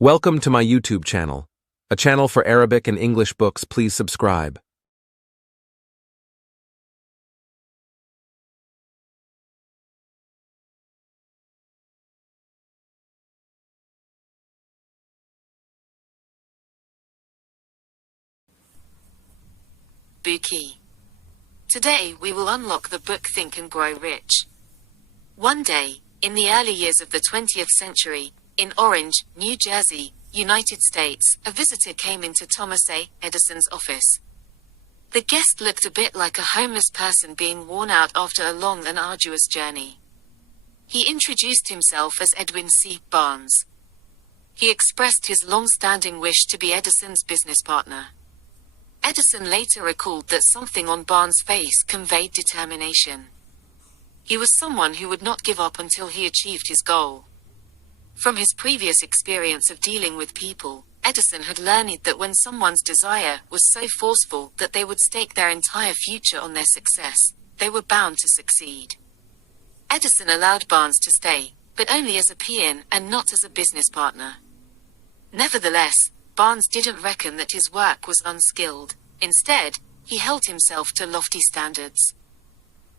Welcome to my YouTube channel, a channel for Arabic and English books. Please subscribe. Buki. Today we will unlock the book Think and Grow Rich. One day, in the early years of the 20th century, in Orange, New Jersey, United States, a visitor came into Thomas A. Edison's office. The guest looked a bit like a homeless person being worn out after a long and arduous journey. He introduced himself as Edwin C. Barnes. He expressed his long-standing wish to be Edison's business partner. Edison later recalled that something on Barnes' face conveyed determination. He was someone who would not give up until he achieved his goal. From his previous experience of dealing with people, Edison had learned that when someone's desire was so forceful that they would stake their entire future on their success, they were bound to succeed. Edison allowed Barnes to stay, but only as a peon and not as a business partner. Nevertheless, Barnes didn't reckon that his work was unskilled. Instead, he held himself to lofty standards.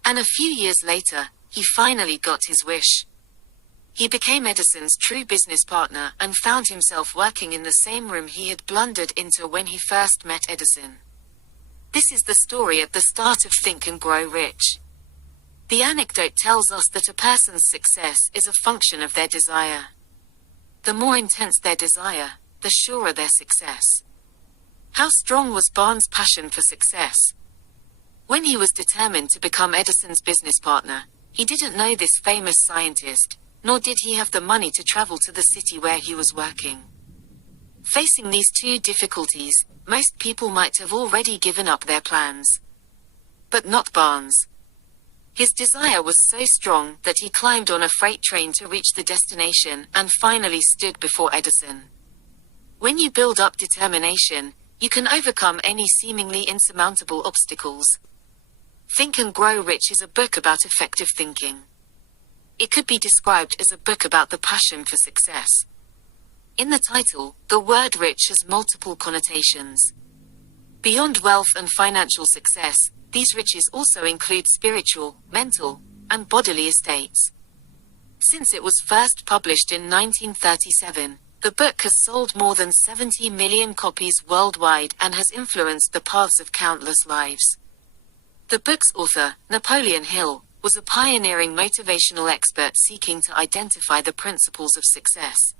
And a few years later, he finally got his wish. He became Edison's true business partner and found himself working in the same room he had blundered into when he first met Edison. This is the story at the start of Think and Grow Rich. The anecdote tells us that a person's success is a function of their desire. The more intense their desire, the surer their success. How strong was Barnes' passion for success? When he was determined to become Edison's business partner, he didn't know this famous scientist, nor did he have the money to travel to the city where he was working. Facing these two difficulties, most people might have already given up their plans. But not Barnes. His desire was so strong that he climbed on a freight train to reach the destination and finally stood before Edison. When you build up determination, you can overcome any seemingly insurmountable obstacles. Think and Grow Rich is a book about effective thinking. It could be described as a book about the passion for success. In the title, the word rich has multiple connotations. Beyond wealth and financial success, these riches also include spiritual, mental, and bodily estates. Since it was first published in 1937, the book has sold more than 70 million copies worldwide and has influenced the paths of countless lives. The book's author, Napoleon Hill, was a pioneering motivational expert seeking to identify the principles of success.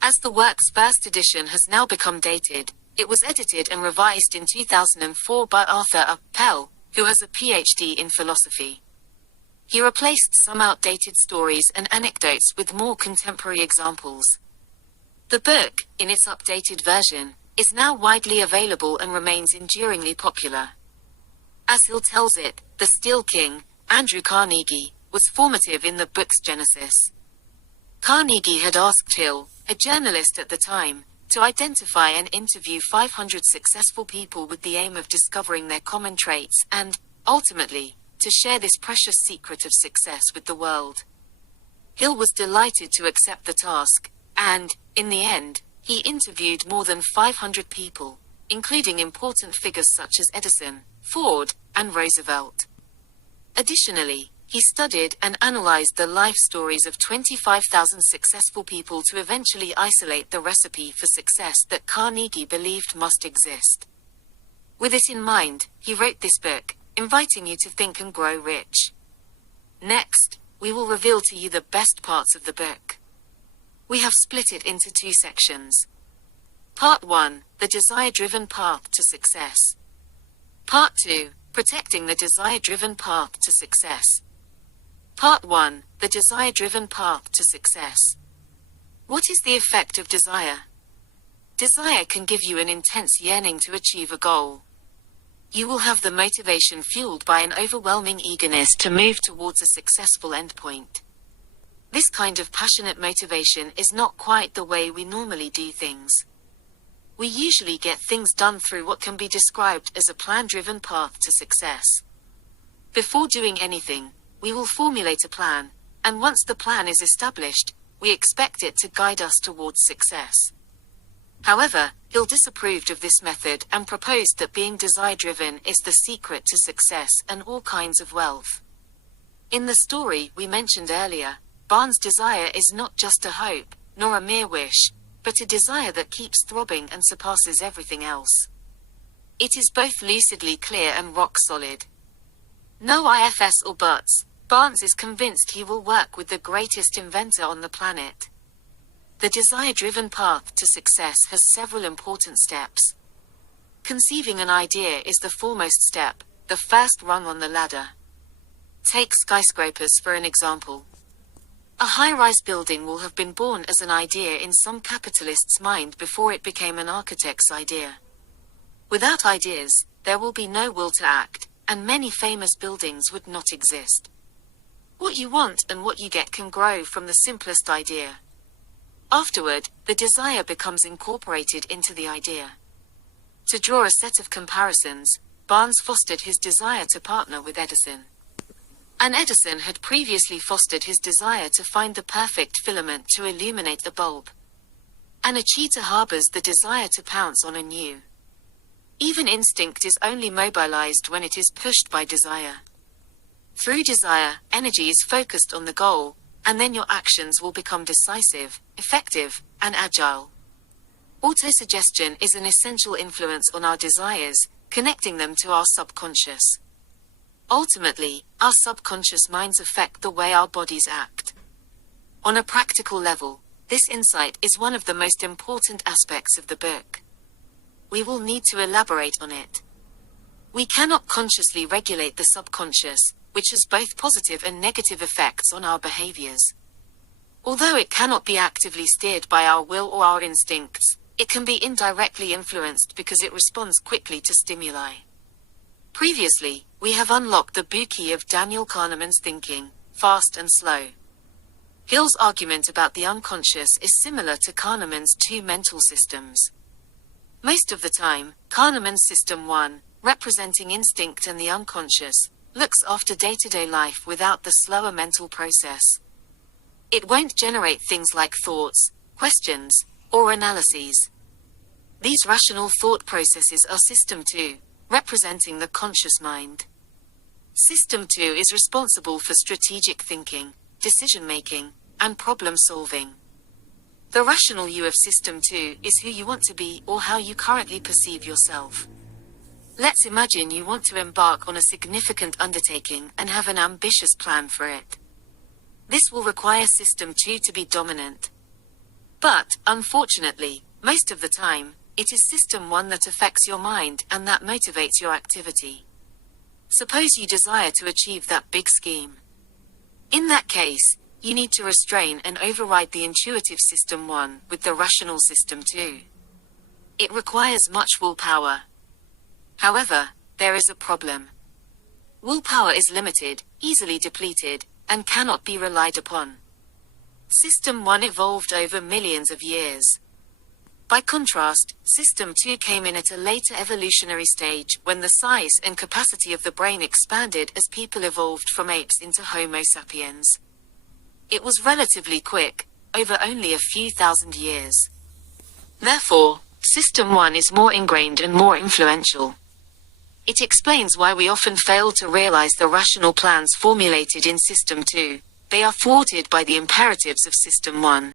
As the work's first edition has now become dated, it was edited and revised in 2004 by Arthur A. Pell, who has a PhD in philosophy. He replaced some outdated stories and anecdotes with more contemporary examples. The book, in its updated version, is now widely available and remains enduringly popular. As Hill tells it, the Steel King, Andrew Carnegie, was formative in the book's genesis. Carnegie had asked Hill, a journalist at the time, to identify and interview 500 successful people with the aim of discovering their common traits and, ultimately, to share this precious secret of success with the world. Hill was delighted to accept the task, and, in the end, he interviewed more than 500 people, including important figures such as Edison, Ford, and Roosevelt. Additionally, he studied and analyzed the life stories of 25,000 successful people to eventually isolate the recipe for success that Carnegie believed must exist. With it in mind, he wrote this book, inviting you to think and grow rich. Next, we will reveal to you the best parts of the book. We have split it into two sections. Part 1, the desire-driven path to success. Part 2, protecting the desire-driven path to success. Part 1, the desire-driven path to success. What is the effect of desire? Desire can give you an intense yearning to achieve a goal. You will have the motivation fueled by an overwhelming eagerness to move towards a successful endpoint. This kind of passionate motivation is not quite the way we normally do things. We usually get things done through what can be described as a plan-driven path to success. Before doing anything, we will formulate a plan, and once the plan is established, we expect it to guide us towards success. However, Hill disapproved of this method and proposed that being desire-driven is the secret to success and all kinds of wealth. In the story we mentioned earlier, Barnes' desire is not just a hope, nor a mere wish, but a desire that keeps throbbing and surpasses everything else. It is both lucidly clear and rock solid. No ifs or buts. Barnes is convinced he will work with the greatest inventor on the planet. The desire-driven path to success has several important steps. Conceiving an idea is the foremost step, the first rung on the ladder. Take skyscrapers for an example. A high-rise building will have been born as an idea in some capitalist's mind before it became an architect's idea. Without ideas, there will be no will to act, and many famous buildings would not exist. What you want and what you get can grow from the simplest idea. Afterward, the desire becomes incorporated into the idea. To draw a set of comparisons, Barnes fostered his desire to partner with Edison. And Edison had previously fostered his desire to find the perfect filament to illuminate the bulb. And a cheetah harbors the desire to pounce on a new. Even instinct is only mobilized when it is pushed by desire. Through desire, energy is focused on the goal, and then your actions will become decisive, effective, and agile. Autosuggestion is an essential influence on our desires, connecting them to our subconscious. Ultimately, our subconscious minds affect the way our bodies act. On a practical level, this insight is one of the most important aspects of the book. We will need to elaborate on it. We cannot consciously regulate the subconscious, which has both positive and negative effects on our behaviors. Although it cannot be actively steered by our will or our instincts, it can be indirectly influenced because it responds quickly to stimuli. Previously, we have unlocked the bouquet of Daniel Kahneman's thinking, fast and slow. Hill's argument about the unconscious is similar to Kahneman's two mental systems. Most of the time, Kahneman's System 1, representing instinct and the unconscious, looks after day-to-day life without the slower mental process. It won't generate things like thoughts, questions, or analyses. These rational thought processes are System 2, representing the conscious mind. System 2 is responsible for strategic thinking, decision-making, and problem-solving. The rational you of System 2 is who you want to be or how you currently perceive yourself. Let's imagine you want to embark on a significant undertaking and have an ambitious plan for it. This will require System 2 to be dominant. But, unfortunately, most of the time, it is System 1 that affects your mind and that motivates your activity. Suppose you desire to achieve that big scheme. In that case, you need to restrain and override the intuitive System 1 with the rational System 2. It requires much willpower. However, there is a problem. Willpower is limited, easily depleted, and cannot be relied upon. System 1 evolved over millions of years. By contrast, System 2 came in at a later evolutionary stage when the size and capacity of the brain expanded as people evolved from apes into Homo sapiens. It was relatively quick, over only a few thousand years. Therefore, System 1 is more ingrained and more influential. It explains why we often fail to realize the rational plans formulated in System 2. They are thwarted by the imperatives of System 1.